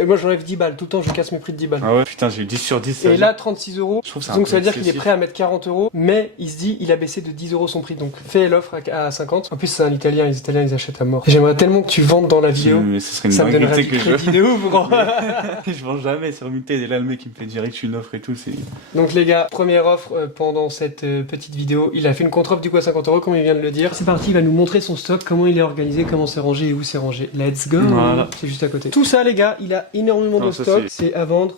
Moi, j'enlève 10 balles. Tout le temps, je casse mes prix de 10 balles. Ah ouais, putain, j'ai eu 10 sur 10. ça Et veut là, dire- 36 euros. je trouve ça un Donc peu ça veut dire qu'il est excessif. prêt à mettre 40 euros, mais il se dit il a baissé de 10 euros son prix. Donc fais l'offre à 50. En plus, c'est un Italien, les Italiens ils achètent à mort. J'aimerais tellement que tu vendes dans la vidéo. Mais ce serait une Ça me donnerait dinguerie du tu sais, que crédit de ouf, gros. je vends jamais sur Vinted et là le mec il me fait direct une offre et tout, c'est. Donc les gars, première offre pendant cette petite vidéo. Il a fait une contre-offre du coup à 50 euros, comme il vient de le dire. C'est parti, il va nous montrer son stock, comment il est organisé, comment c'est rangé et où c'est rangé. Let's go. Voilà. C'est juste à côté. Tout ça les gars, il a énormément Non, de ça, stock. C'est à vendre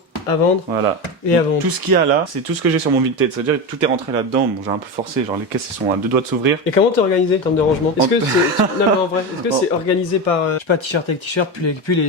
Voilà. et à vendre. Tout ce qu'il y a là, c'est tout ce que j'ai sur mon Vinted. C'est-à-dire que tout est rentré là-dedans. Bon, j'ai un peu forcé, genre les caisses elles sont à 2 doigts de s'ouvrir. Et comment t'es organisé en termes de rangement? Est-ce que c'est. Non mais en vrai, est-ce que Oh. c'est organisé par, je sais pas, t-shirt avec t-shirt, pull et.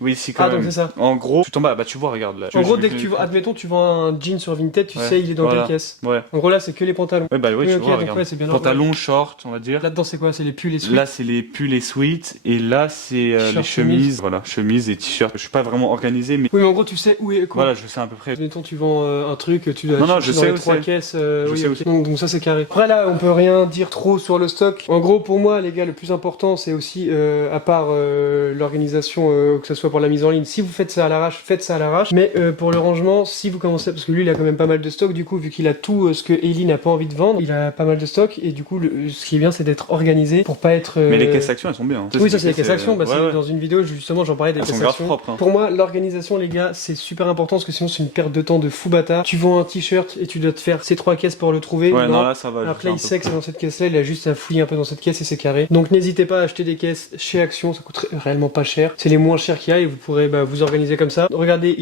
Oui, si quand Ah, même. donc c'est ça. En gros, tout en bas, bah tu vois, regarde là. En gros, Je- dès je- que tu vends, admettons, tu vends un jean sur Vinted, tu Ouais, sais il est dans voilà. quelle caisse. Ouais. En gros, là, c'est que les pantalons. Ouais, bah oui, Oui, tu ok, vois, donc regarde. ouais, c'est bien Pantalon, short, on va dire. Là-dedans, c'est quoi? C'est les pulls et sweats. Là, c'est les pulls et sweats. Et là, c'est les T-shirt, chemises. chemise. Voilà, chemises et t-shirts. Je suis pas vraiment organisé, mais Oui, mais en gros, tu sais où est quoi. voilà, je sais à peu près. Admettons, tu vends un truc, tu dois Non, non, chercher je dans sais les où 3 c'est. caisses. Je Oui, sais ok. où c'est. Donc ça, c'est carré. Après, là, on peut rien dire trop sur le stock. En gros, pour moi, les gars, le plus important, c'est aussi, à part l'organisation, que ce soit pour la mise en ligne, si vous faites ça à l'arrache, faites ça à l'arrache. Mais pour le rangement, si vous commencez, parce que lui, il a quand même pas mal de stock, du coup, vu qu'il a tout ce que Ellie n'a pas envie de vendre, il a pas mal de stock, et du coup, ce qui est bien, c'est d'être organisé pour pas être. Mais les caisses actions, elles sont bien. hein. Oui, ça c'est les caisses actions. Bah, ouais, c'est ouais. dans une vidéo, justement, j'en parlais des Elles sont caisses grave actions. propres. hein. Pour moi, l'organisation, les gars, c'est super important parce que sinon, c'est une perte de temps de fou bâtard. Tu vends un t-shirt et tu dois te faire ces 3 caisses pour le trouver. Ouais, non, Non. là, ça va. Alors je que là, fais un il peu sait que plus. c'est dans cette caisse-là, il a juste à fouiller un peu dans cette caisse et c'est carré. Donc n'hésitez pas à acheter des caisses chez Action, ça coûte réellement pas cher. C'est les moins chers qu'il y a et vous pourrez vous organiser comme ça. Regardez,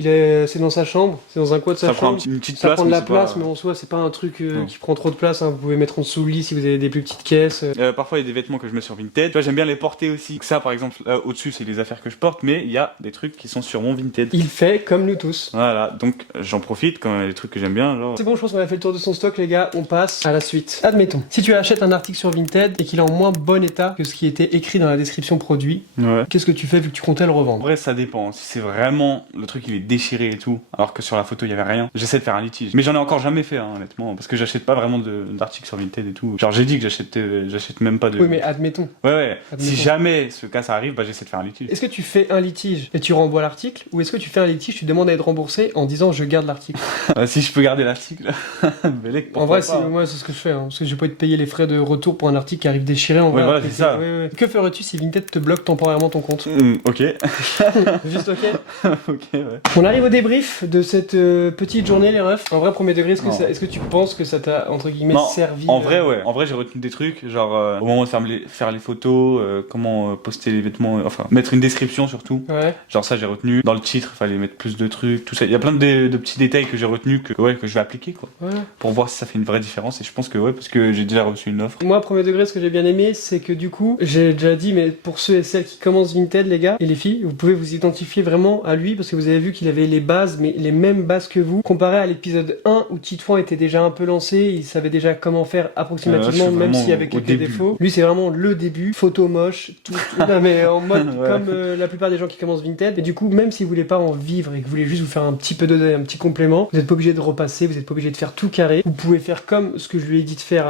c'est dans sa chambre, c'est dans un coin de sa Ça prend chambre. une petite Ça place. prend de mais la c'est place, pas- mais en soi, c'est pas un truc Non. qui prend trop de place. Hein. Vous pouvez mettre en dessous le lit si vous avez des plus petites caisses. Parfois, il y a des vêtements que je mets sur Vinted. Tu vois, j'aime bien les porter aussi. Ça, par exemple, là, au-dessus, c'est les affaires que je porte, mais il y a des trucs qui sont sur mon Vinted. Il fait comme nous tous. plus. Voilà, donc j'en profite quand il y a des trucs que j'aime bien, genre. C'est bon, je pense qu'on a fait le tour de son stock, les gars. On passe à la suite. Admettons, si tu achètes un article sur Vinted et qu'il est en moins bon état que ce qui était écrit dans la description produit, Ouais. qu'est-ce que tu fais vu que tu comptais le En revendre? vrai, ça dépend. Si c'est vraiment le truc, il est déchiré et tout, alors que sur la photo, il y avait rien, j'essaie de faire un litige. Mais j'en ai encore jamais fait, hein, honnêtement, parce que j'achète pas vraiment d'articles sur Vinted et tout. Genre, j'ai dit que j'achète même pas de. Oui, mais admettons. Ouais. Admettons. Si jamais ce cas ça arrive, bah j'essaie de faire un litige. Est-ce que tu fais un litige et tu renvoies l'article, ou est-ce que tu fais un litige, tu demandes à être remboursé en disant je garde l'article? Si je peux garder l'article, Bellec, En vrai, moi c'est ce que je fais, hein, parce que je vais pas te payer les frais de retour pour un article qui arrive déchiré. En vrai, voilà, après, c'est ça. ouais. Que ferais-tu si Vinted te bloque temporairement ton compte? Ok. Juste ok. Ok, ouais. On arrive au débrief de cette petite journée, les refs. En vrai, premier degré, Non. est-ce que tu penses que ça t'a entre guillemets Non, servi? En vrai, ouais. En vrai, j'ai retenu des trucs, genre au moment de faire les photos, comment poster les vêtements, enfin mettre une description surtout. Ouais. Genre ça, j'ai retenu. Dans le titre, il fallait mettre plus de trucs, tout ça. Il y a plein de petits détails que j'ai retenus que je vais appliquer, quoi. Ouais. Pour voir si ça fait une vraie différence. Et je pense que ouais, parce que j'ai déjà reçu une offre. Moi, premier degré, ce que j'ai bien aimé, c'est que du coup, j'ai déjà dit, mais pour ceux et celles qui commencent Vinted, les gars et les filles, vous pouvez vous identifier vraiment à lui parce que vous avez vu qu'il avait les bases, mais les mêmes bases que vous. Comparé à l'épisode 1 où Titouan était déjà un peu lancé, il savait déjà comment faire approximativement, je suis même vraiment s'il y avait au quelques début. défauts. Lui, c'est vraiment le début, photo moche, tout. Non, mais en mode Ouais. comme la plupart des gens qui commencent Vinted. Et du coup, même si vous voulez pas en vivre et que vous voulez juste vous faire un petit peu d'oseille, un petit complément, vous n'êtes pas obligé de repasser, vous n'êtes pas obligé de faire tout carré. Vous pouvez faire comme ce que je lui ai dit de faire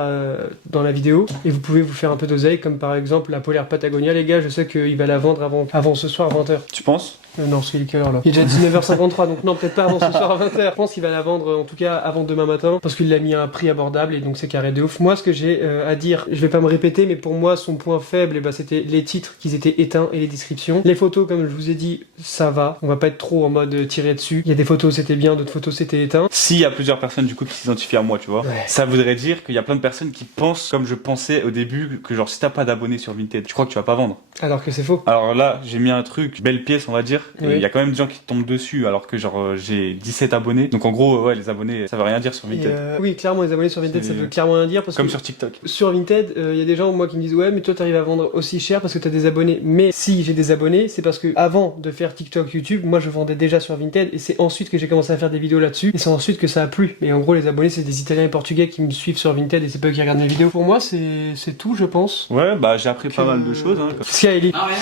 dans la vidéo, et vous pouvez vous faire un peu d'oseille, comme par exemple la Polaire Patagonia, les gars. Je sais qu'il va la vendre avant ce soir à 20h. Tu penses? Non, c'est quelle heure là? Il est déjà 19h53, donc non, peut-être pas avant ce soir à 20h. Je pense qu'il va la vendre en tout cas avant demain matin, parce qu'il l'a mis à un prix abordable et donc c'est carré de ouf. Moi, ce que j'ai à dire, je vais pas me répéter, mais pour moi, son point faible, eh ben, c'était les titres qu'ils étaient éteints et les descriptions. Les photos, comme je vous ai dit, ça va. On va pas être trop en mode tiré dessus. Il y a des photos c'était bien, d'autres photos c'était éteint. S'il y a plusieurs personnes du coup qui s'identifient à moi, tu vois, Ouais. ça voudrait dire qu'il y a plein de personnes qui pensent comme je pensais au début, que genre si t'as pas d'abonnés sur Vinted, tu crois que tu vas pas vendre. Alors que c'est faux. Alors là, j'ai mis un truc, belle pièce on va dire, et Oui. il y a quand même des gens qui tombent dessus alors que genre j'ai 17 abonnés. Donc en gros, ouais, les abonnés, ça veut rien dire sur Et, Vinted. oui, clairement, les abonnés sur Vinted, ça C'est- veut clairement rien dire parce Comme que sur TikTok. sur Vinted, il y a des gens moi qui me disent ouais mais toi t'arrives à vendre aussi cher parce que t'as des abonnés. Mais si j'ai des abonnés, c'est parce que avant de faire TikTok, YouTube, moi je vendais déjà sur Vinted et c'est ensuite que j'ai commencé à faire des vidéos là-dessus et c'est ensuite que ça a plu. Mais en gros les abonnés c'est des Italiens et Portugais qui me suivent sur Vinted et c'est pas eux qui regardent mes vidéos. Pour moi c'est tout je pense. Ouais, bah j'ai appris pas Que- mal de choses. Hein. Sky Ah ouais.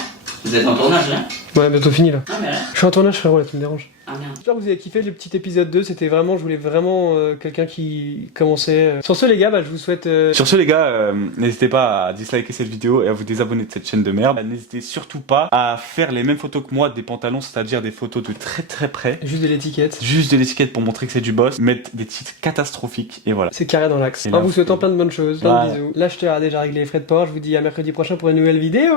Vous êtes en tournage là? Ouais bientôt fini là. Ah mais là. Je suis en tournage frérot là tu me déranges. Ah merde. J'espère que vous avez kiffé le petit épisode 2, c'était vraiment, je voulais vraiment quelqu'un qui commençait. Sur ce les gars, bah, je vous souhaite... Sur ce les gars, n'hésitez pas à disliker cette vidéo et à vous désabonner de cette chaîne de merde. N'hésitez surtout pas à faire les mêmes photos que moi des pantalons, c'est-à-dire des photos de très très près. Juste de l'étiquette. Juste de l'étiquette pour montrer que c'est du boss, mettre des titres catastrophiques et voilà. C'est carré dans l'axe. Et En là, vous souhaitant c'est- plein de bonnes choses, plein de Voilà. bisous. L'acheteur a déjà réglé les frais de port, je vous dis à mercredi prochain pour une nouvelle vidéo.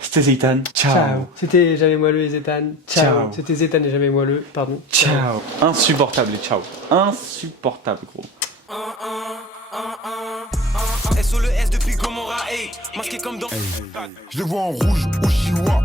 C'était Zaitan. Ciao. C'était Jamais Moelleux et Zétan. Ciao. Ciao. C'était Zétan et Jamais Moelleux, pardon. Ciao. Insupportable et ciao. Insupportable gros. SO le S depuis Gomorrah, hey, masqué comme dans. Je les vois en rouge ou chinois.